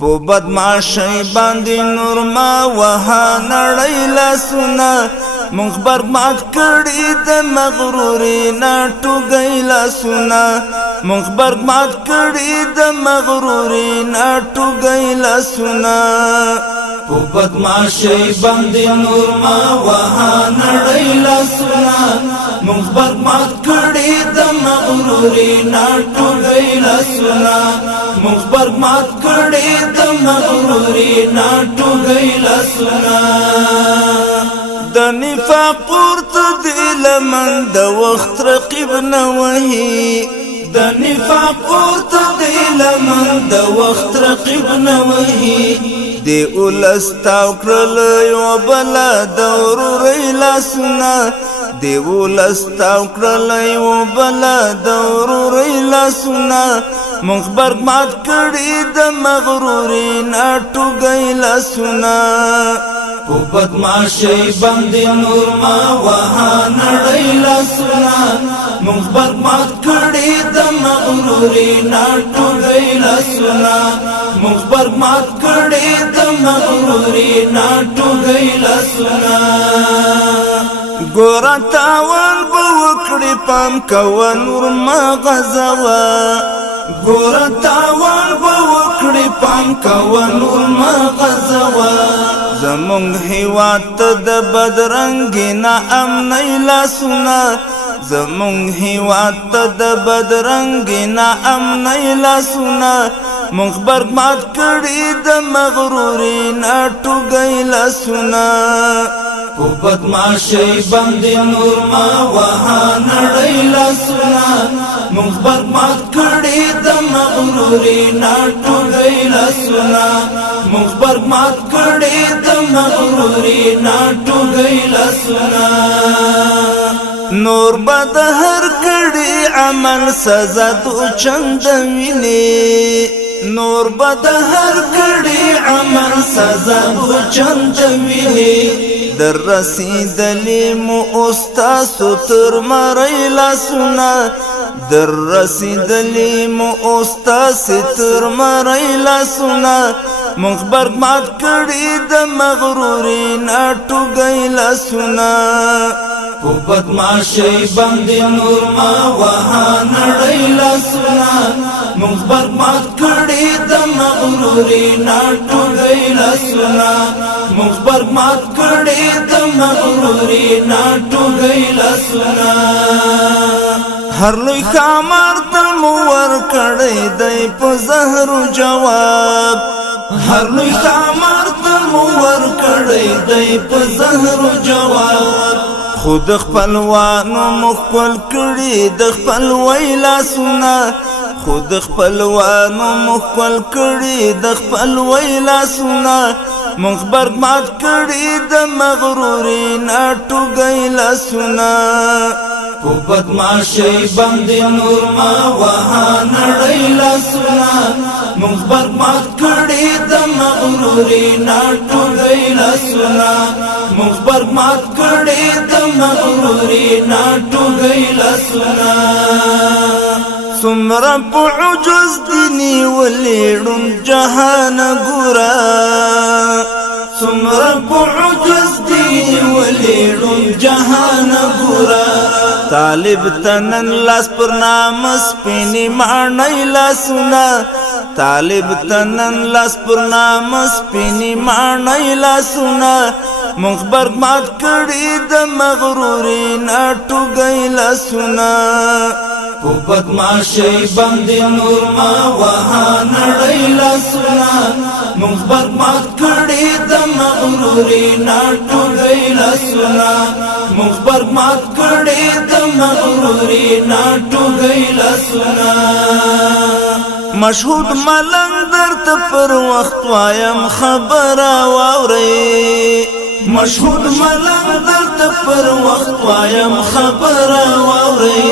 په بدمعشۍ باندې نور ما وها نړۍ لاسونه مونږ برباد کړي د مغروري نه ټوګۍ لاسونه مونږ برباد کړي د مغروري نه ټوګۍ لاسونه په بدمعشۍ باندې نور ما وها نړۍ لاسونه مونږ برباد کړي د مغروري نه ټوګۍ لاسونه مونږ برباد کړي د مغروري نه ټوګۍ لاسونه د نفاق ورته دی لمن د وخت رقیب نه وهي د نفاق ورته دی لمن د وخت رقیب نه وهي دی اولس تاو کړل یو بلا د ورورۍ لاسونه دی اولس تاو کړل یو بلا د ورورۍ لاسونه مونږ برباد کړي د مغروري نه ټوګۍ لاسونه په بدمعشۍ باندې نور ما وها نړۍ لاسونه مونږ برباد کړي د مغروري نه ټوګۍ لاسونه مونږ برباد کړي د مغروري نه ټوګۍ لاسونه ګوره تاوان به وکړي پام کوه نور ما غځوه ګوره تاوان به وکړي پام کوه نور ما غځوه زمونږ هیواد ته د بدرنګۍ نه امنۍ لاسونه زمونږ هیواد ته د بدرنګۍ نه امنۍ لاسونه مونږ برباد کړي د مغروري نه ټوګۍ لاسونه په بدمعشۍ باندې نور ما وها نړۍ لاسونه مونږ برباد کړي د مغروري نه ټوګۍ لاسونه مونږ برباد کړي د مغروري نه ټوګۍ لاسونه نور به د هر کړي عمل سزا دو چند ویني نور به د هر کړي عمل سزا دو چند ویني در رسیدلی مو استاسو تر مړۍ لاسونه در رسیدلی مو استاسو تر مړۍ لاسونه مونږ برباد کړي د مغروري نه ټوګۍ لاسونه په بدمعشۍ باندې نور ما وها نړۍ لاسونه مونږ برباد کړي د مغروري نه ټوګۍ لاسونه مونږ برباد کړي د مغروري نه ټوګۍ لاسونه هر لوی ښامار ته مو ورکړی دی په زهرو جواب هر لوی ښامار ته مو ورکړی دی په زهرو جواب خود خپلوانو مخکل کړي د خپلوۍ لاسونه خود خپلوانو مخکل کړي د خپلوۍ لاسونه مونږ برباد کړي د مغروري نه ټوګۍ لاسونه په بدمعشۍ باندې نور ما وها نړۍ لاسونه مونږ برباد کړي د مغروري نه ټوګۍ لاسونه مونږ برباد کړي د مغروري نه ټوګۍ لاسونه څومره په عجز دیني ولیړون جهان ګوره څومره په عجز دیني ولیړون جهان ګوره طالب تنن لاس پر نام سپینې ماڼۍ لاسونه طالب تنن لاس پر نام سپینې ماڼۍ لاسونه مونږ برباد کړي د مغروري نه ټوګۍ لاسونه په بدمعشۍ باندې نور ما وها نړۍ لاسونه مونږ برباد کړي د مغروري نه ټوګۍ لاسونه مونږ برباد کړي د مغروري نه ټوګۍ لاسونه مشهود ملنګ درته پر وخت وایم خبره واورئ مشهود ملنګ درته پر وخت وایم خبره واورئ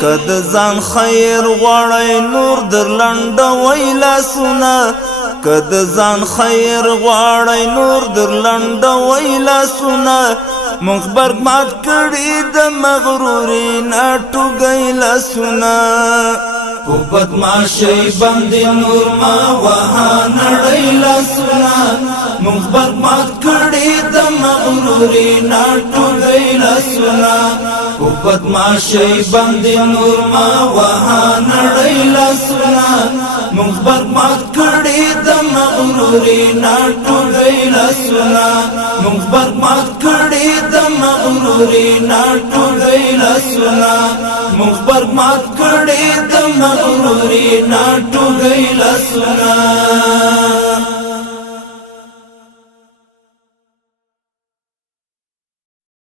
که د ځان خیر غواړئ نور در لنډوئ لاسونه که د ځان خیر غواړئ نور در لنډوئ لاسونه مونږ برباد کړي د مغروري نه ټوګۍ لاسونه په بدمعشۍ باندې نور ما وها نړۍ لاسونه مخبر مات کړي د مغروري ناټو گئی لاسونه په بدمعشي باندې نور ما وها نړۍ لاسونه مخبر مات کړي د مغروري ناټو گئی لاسونه مخبر مات کړي د مغروري ناټو گئی لاسونه مخبر مات کړي د مغروري ناټو گئی لاسونه